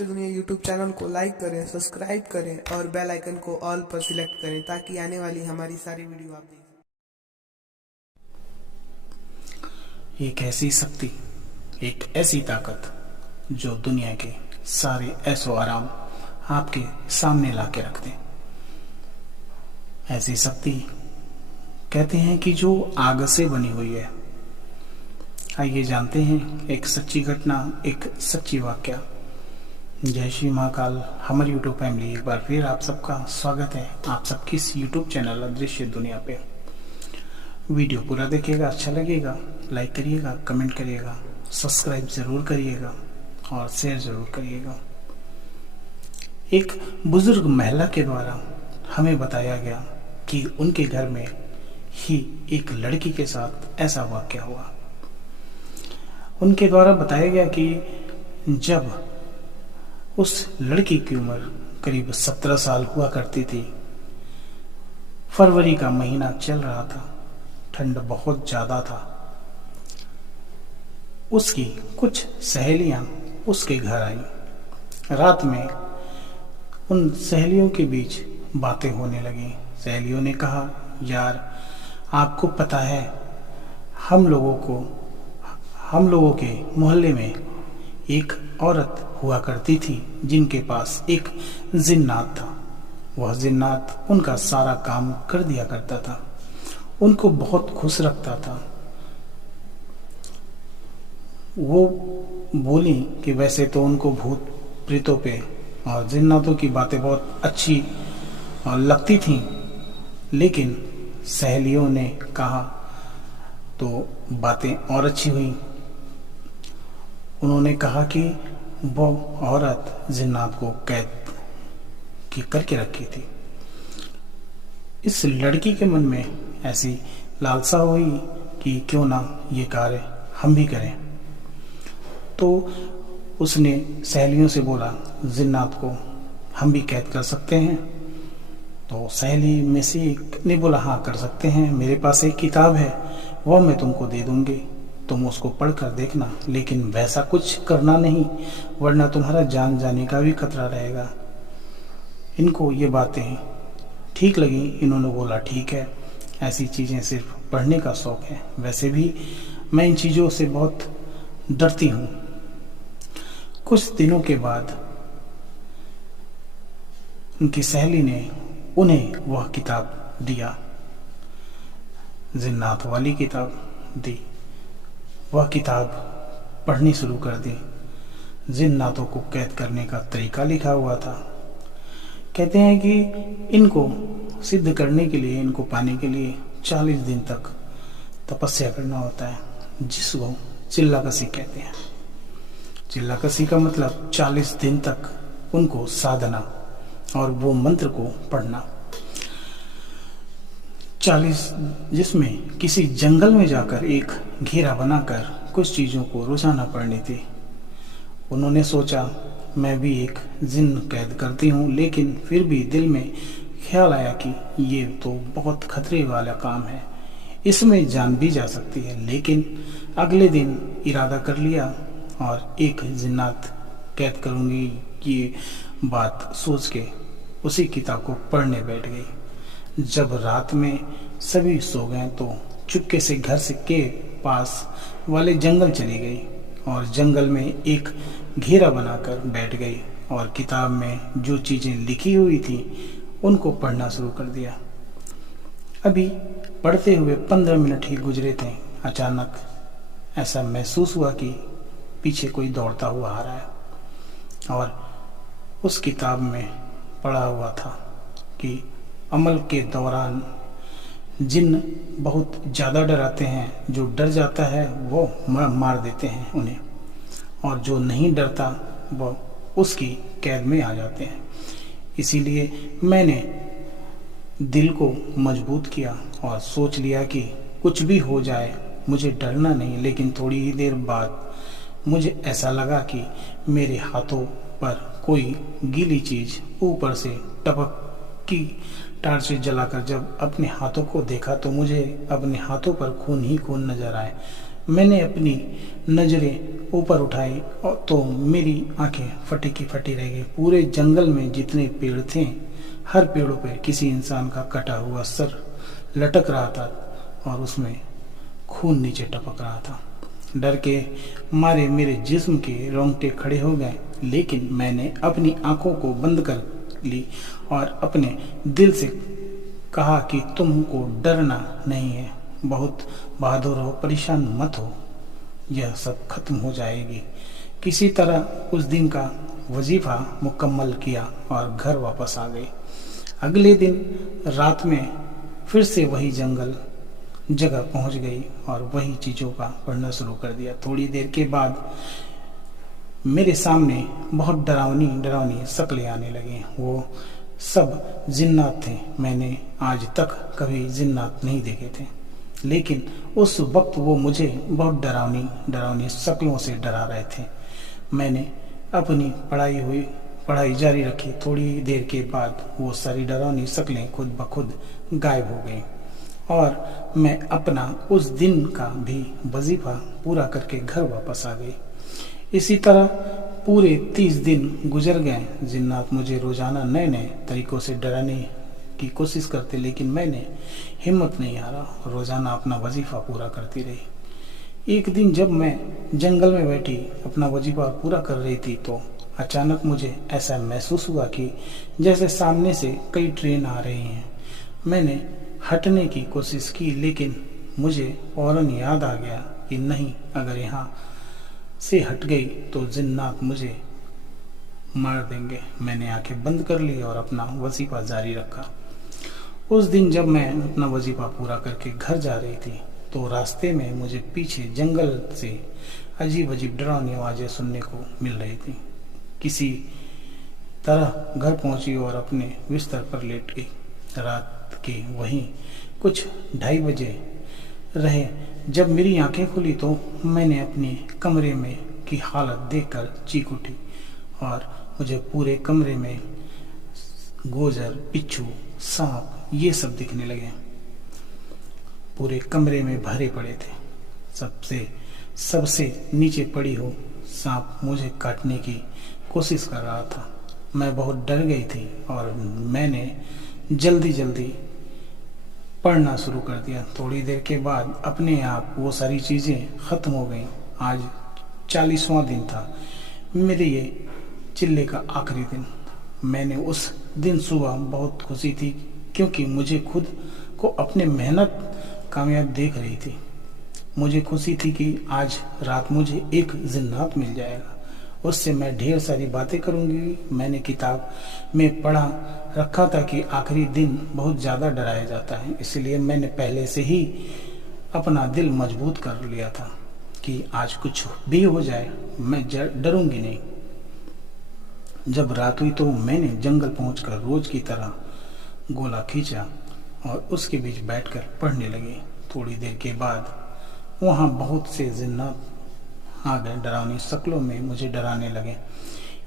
अदृश्य दुनिया YouTube channel को लाइक करें, सब्सक्राइब करें और बेल आइकन को ऑल पर सिलेक्ट करें ताकि आने वाली हमारी सारी वीडियो आप देख सकें। एक ऐसी शक्ति, एक ऐसी ताकत जो दुनिया के सारे ऐशो आराम आपके सामने लाके रख दे। ऐसी शक्ति कहते हैं कि जो आग से बनी हुई है। आइए जानते हैं एक सच्ची घटना, एक सच्ची वाकया। जय श्री महाकाल। हमारी यूट्यूब फैमिली, एक बार फिर आप सबका स्वागत है आप सबकी इस यूट्यूब चैनल अदृश्य दुनिया पे। वीडियो पूरा देखिएगा, अच्छा लगेगा लाइक करिएगा, कमेंट करिएगा, सब्सक्राइब जरूर करिएगा और शेयर जरूर करिएगा। एक बुजुर्ग महिला के द्वारा हमें बताया गया कि उनके घर में ही एक लड़की के साथ ऐसा वाकया हुआ। उनके द्वारा बताया गया कि जब उस लड़की की उम्र करीब 17 साल हुआ करती थी, फरवरी का महीना चल रहा था, ठंड बहुत ज्यादा था। उसकी कुछ सहेलियां उसके घर आई। रात में उन सहेलियों के बीच बातें होने लगी। सहेलियों ने कहा, यार आपको पता है हम लोगों के मोहल्ले में एक औरत हुआ करती थी जिनके पास एक जिन्नात था। वह जिन्नात उनका सारा काम कर दिया करता था, उनको बहुत खुश रखता था। वो बोली कि वैसे तो उनको भूत प्रेतों पे और जिन्नातों की बातें बहुत अच्छी लगती थीं, लेकिन सहेलियों ने कहा तो बातें और अच्छी हुई। उन्होंने कहा कि वो औरत जिन्नात को कैद की करके रखी थी। इस लड़की के मन में ऐसी लालसा हुई कि क्यों ना ये कार्य हम भी करें। तो उसने सहेलियों से बोला, जिन्नात को हम भी कैद कर सकते हैं। तो सहेली में से एक ने बोला, हाँ कर सकते हैं, मेरे पास एक किताब है, वह मैं तुमको दे दूंगी, तुम उसको पढ़कर देखना, लेकिन वैसा कुछ करना नहीं वरना तुम्हारा जान जाने का भी खतरा रहेगा। इनको ये बातें ठीक लगी। इन्होंने बोला, ठीक है, ऐसी चीजें सिर्फ पढ़ने का शौक है, वैसे भी मैं इन चीजों से बहुत डरती हूँ। कुछ दिनों के बाद उनकी सहेली ने उन्हें वह किताब दिया, जिन्नात वाली किताब दी। वह किताब पढ़नी शुरू कर दी। जिन्नातों को कैद करने का तरीका लिखा हुआ था। कहते हैं कि इनको सिद्ध करने के लिए, इनको पाने के लिए 40 दिन तक तपस्या करना होता है, जिसको चिल्लाकसी कहते हैं। चिल्लाकसी का मतलब 40 दिन तक उनको साधना और वो मंत्र को पढ़ना। 40 जिसमें किसी जंगल में जाकर एक घेरा बनाकर कुछ चीजों को रोजाना पढ़नी थी। उन्होंने सोचा मैं भी एक जिन्न कैद करती हूँ, लेकिन फिर भी दिल में ख्याल आया कि ये तो बहुत खतरे वाला काम है, इसमें जान भी जा सकती है। लेकिन अगले दिन इरादा कर लिया और एक जिन्नात कैद करूंगी, ये बात सोच के उसी किताब को पढ़ने बैठ गई। जब रात में सभी सो गए तो चुपके से घर से के पास वाले जंगल चली गई और जंगल में एक घेरा बनाकर बैठ गई और किताब में जो चीजें लिखी हुई थी उनको पढ़ना शुरू कर दिया। अभी पढ़ते हुए 15 मिनट ही गुजरे थे, अचानक ऐसा महसूस हुआ कि पीछे कोई दौड़ता हुआ आ रहा है। और उस किताब में पढ़ा हुआ था कि अमल के दौरान जिन्न बहुत ज़्यादा डराते हैं, जो डर जाता है वो मार देते हैं उन्हें, और जो नहीं डरता वो उसकी कैद में आ जाते हैं। इसीलिए मैंने दिल को मजबूत किया और सोच लिया कि कुछ भी हो जाए मुझे डरना नहीं। लेकिन थोड़ी ही देर बाद मुझे ऐसा लगा कि मेरे हाथों पर कोई गीली चीज ऊपर से टपक की टार्च से जलाकर जब अपने हाथों को देखा तो मुझे अपने हाथों पर खून ही खून नजर आए। मैंने अपनी नज़रें ऊपर उठाई और तो मेरी आंखें फटी की फटी रह गई। पूरे जंगल में जितने पेड़ थे, हर पेड़ों पर किसी इंसान का कटा हुआ सर लटक रहा था और उसमें खून नीचे टपक रहा था। डर के मारे मेरे जिस्म के रोंगटे खड़े हो गए, लेकिन मैंने अपनी आंखों को बंद कर ली और अपने दिल से कहा कि तुमको डरना नहीं है, बहुत बहादुर हो, परेशान मत हो, यह सब खत्म हो जाएगी। किसी तरह उस दिन का वजीफा मुकम्मल किया और घर वापस आ गई। अगले दिन रात में फिर से वही जंगल जगह पहुंच गई और वही चीज़ों का पढ़ना शुरू कर दिया। थोड़ी देर के बाद मेरे सामने बहुत डरावनी डरावनी शक्लें आने लगी। वो सब जिन्नात थे। मैंने आज तक कभी जिन्नात नहीं देखे थे, लेकिन उस वक्त वो मुझे बहुत डरावनी डरावनी शक्लों से डरा रहे थे। मैंने अपनी पढ़ाई जारी रखी। थोड़ी देर के बाद वो सारी डरावनी शक्लें खुद ब खुद गायब हो गईं और मैं अपना उस दिन का भी वजीफा पूरा करके घर वापस आ गई। इसी तरह पूरे 30 दिन गुजर गए। जिन्नात मुझे रोजाना नए नए तरीकों से डराने की कोशिश करते, लेकिन मैंने हिम्मत नहीं हारा, रोजाना अपना वजीफा पूरा करती रही। एक दिन जब मैं जंगल में बैठी अपना वजीफा पूरा कर रही थी, तो अचानक मुझे ऐसा महसूस हुआ कि जैसे सामने से कई ट्रेन आ रही हैं। मैंने हटने की कोशिश की, लेकिन मुझे फौरन याद आ गया कि नहीं, अगर यहाँ से हट गई तो जिन्नात मुझे मार देंगे। मैंने आंखें बंद कर ली और अपना वजीफा जारी रखा। उस दिन जब मैं अपना वजीफा पूरा करके घर जा रही थी, तो रास्ते में मुझे पीछे जंगल से अजीब अजीब डरावनी आवाज़ें सुनने को मिल रही थी। किसी तरह घर पहुंची और अपने बिस्तर पर लेट गई। रात के वहीं कुछ 2:30 बजे रहे। जब मेरी आंखें खुली तो मैंने अपने कमरे में की हालत देखकर चीख उठी और मुझे पूरे कमरे में गोजर, बिच्छू, सांप ये सब दिखने लगे। पूरे कमरे में भरे पड़े थे। सबसे नीचे पड़ी हो सांप मुझे काटने की कोशिश कर रहा था। मैं बहुत डर गई थी और मैंने जल्दी जल्दी पढ़ना शुरू कर दिया। थोड़ी देर के बाद अपने आप वो सारी चीज़ें ख़त्म हो गईं। आज 40वां दिन था, मेरे ये चिल्ले का आखिरी दिन। मैंने उस दिन सुबह बहुत खुशी थी, क्योंकि मुझे खुद को अपने मेहनत कामयाब देख रही थी। मुझे खुशी थी कि आज रात मुझे एक जिन्नात मिल जाएगा, उससे मैं ढेर सारी बातें करूंगी। मैंने किताब में पढ़ा रखा था कि आखिरी दिन बहुत ज़्यादा डराया जाता है, इसलिए मैंने पहले से ही अपना दिल मजबूत कर लिया था कि आज कुछ भी हो जाए मैं डरूंगी नहीं। जब रात हुई तो मैंने जंगल पहुंचकर रोज की तरह गोला खींचा और उसके बीच बैठकर पढ़ने लगी। थोड़ी देर के बाद वहाँ बहुत से जिन्नात आ गए। डरावनी शक्लों में मुझे डराने लगे।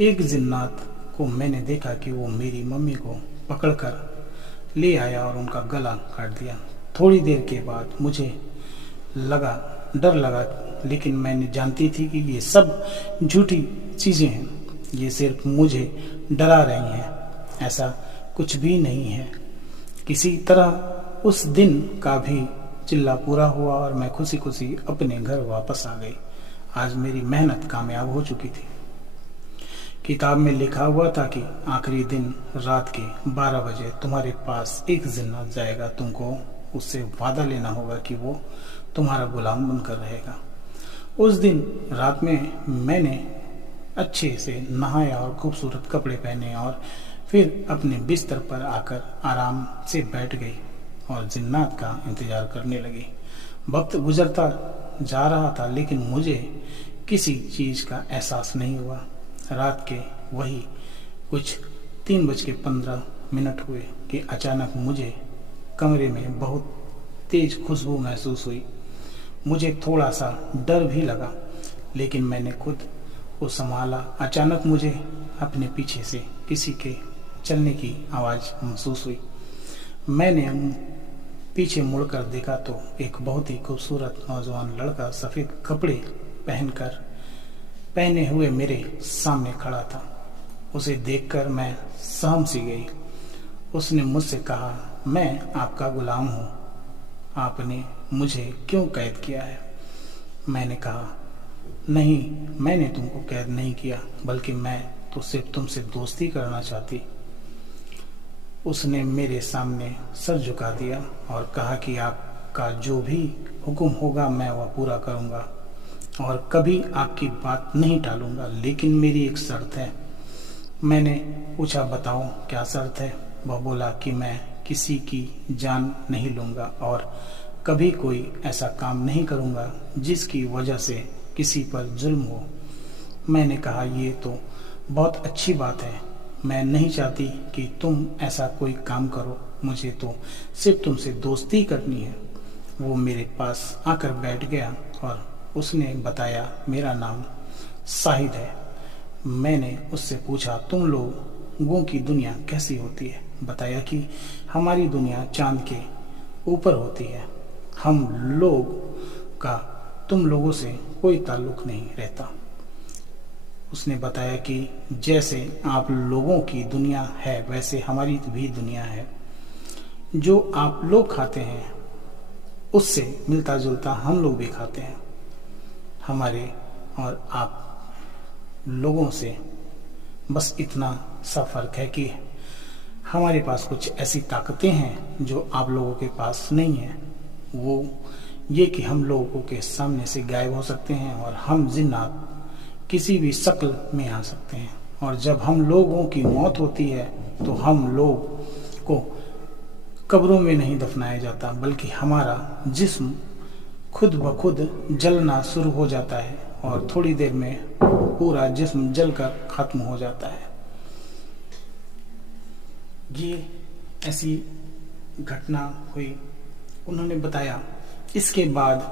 एक जिन्नात को मैंने देखा कि वो मेरी मम्मी को पकड़कर ले आया और उनका गला काट दिया। थोड़ी देर के बाद मुझे डर लगा, लेकिन मैंने जानती थी कि ये सब झूठी चीज़ें हैं, ये सिर्फ मुझे डरा रही हैं, ऐसा कुछ भी नहीं है। किसी तरह उस दिन का भी चिल्ला पूरा हुआ और मैं खुशी खुशी अपने घर वापस आ गई। आज मेरी मेहनत कामयाब हो चुकी थी। किताब में लिखा हुआ था कि आखिरी दिन रात के 12 बजे तुम्हारे पास एक जिन्नात जाएगा। तुमको उससे वादा लेना होगा कि वो तुम्हारा गुलाम बनकर रहेगा। उस दिन रात में मैंने अच्छे से नहाया और खूबसूरत कपड़े पहने और फिर अपने बिस्तर पर आकर आराम से बैठ गई और जिन्नात का इंतजार करने लगी। वक्त गुजरता जा रहा था, लेकिन मुझे किसी चीज़ का एहसास नहीं हुआ। रात के वही कुछ 3:15 हुए कि अचानक मुझे कमरे में बहुत तेज खुशबू महसूस हुई। मुझे थोड़ा सा डर भी लगा, लेकिन मैंने खुद को संभाला। अचानक मुझे अपने पीछे से किसी के चलने की आवाज़ महसूस हुई। मैंने पीछे मुड़कर देखा तो एक बहुत ही खूबसूरत नौजवान लड़का सफ़ेद कपड़े पहने हुए मेरे सामने खड़ा था। उसे देखकर मैं सहम सी गई। उसने मुझसे कहा, मैं आपका गुलाम हूँ, आपने मुझे क्यों कैद किया है? मैंने कहा, नहीं, मैंने तुमको कैद नहीं किया, बल्कि मैं तो सिर्फ तुमसे दोस्ती करना चाहती। उसने मेरे सामने सर झुका दिया और कहा कि आपका जो भी हुक्म होगा मैं वह पूरा करूँगा और कभी आपकी बात नहीं टालूँगा, लेकिन मेरी एक शर्त है। मैंने पूछा, बताओ क्या शर्त है? वह बोला कि मैं किसी की जान नहीं लूँगा और कभी कोई ऐसा काम नहीं करूँगा जिसकी वजह से किसी पर जुल्म हो। मैंने कहा, ये तो बहुत अच्छी बात है, मैं नहीं चाहती कि तुम ऐसा कोई काम करो, मुझे तो सिर्फ तुमसे दोस्ती करनी है। वो मेरे पास आकर बैठ गया और उसने बताया, मेरा नाम शाहिद है। मैंने उससे पूछा, तुम लोगों की दुनिया कैसी होती है? बताया कि हमारी दुनिया चांद के ऊपर होती है, हम लोग का तुम लोगों से कोई ताल्लुक नहीं रहता। उसने बताया कि जैसे आप लोगों की दुनिया है वैसे हमारी भी दुनिया है, जो आप लोग खाते हैं उससे मिलता जुलता हम लोग भी खाते हैं। हमारे और आप लोगों से बस इतना सा फर्क है कि हमारे पास कुछ ऐसी ताकतें हैं जो आप लोगों के पास नहीं है। वो ये कि हम लोगों के सामने से गायब हो सकते हैं और हम जिन्नात किसी भी शक्ल में आ सकते हैं, और जब हम लोगों की मौत होती है तो हम लोग को कब्रों में नहीं दफनाया जाता, बल्कि हमारा जिस्म खुद ब खुद जलना शुरू हो जाता है और थोड़ी देर में पूरा जिस्म जलकर खत्म हो जाता है। ये ऐसी घटना हुई, उन्होंने बताया। इसके बाद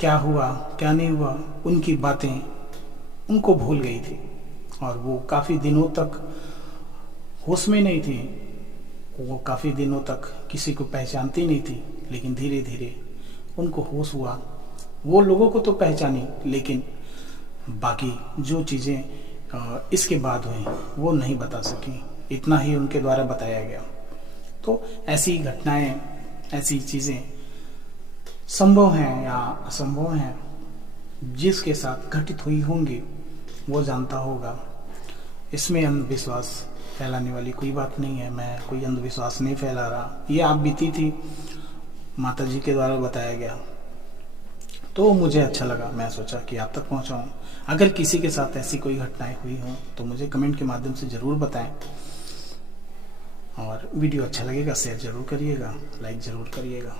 क्या हुआ क्या नहीं हुआ, उनकी बातें उनको भूल गई थी और वो काफ़ी दिनों तक होश में नहीं थी। वो काफ़ी दिनों तक किसी को पहचानती नहीं थी, लेकिन धीरे धीरे उनको होश हुआ। वो लोगों को तो पहचानी, लेकिन बाकी जो चीज़ें इसके बाद हुई वो नहीं बता सकी। इतना ही उनके द्वारा बताया गया। तो ऐसी घटनाएं, ऐसी चीज़ें संभव हैं या असंभव हैं, जिसके साथ घटित हुई होंगी वो जानता होगा। इसमें अंधविश्वास फैलाने वाली कोई बात नहीं है। मैं कोई अंधविश्वास नहीं फैला रहा। ये आप बीती थी, माता जी के द्वारा बताया गया, तो मुझे अच्छा लगा। मैं सोचा कि आप तक पहुंचाऊं। अगर किसी के साथ ऐसी कोई घटनाएं हुई हों तो मुझे कमेंट के माध्यम से ज़रूर बताएं, और वीडियो अच्छा लगेगा शेयर जरूर करिएगा, लाइक ज़रूर करिएगा।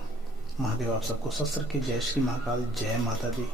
महादेव आप सबको सत श्री अकाल। जय श्री महाकाल, जय माता दी।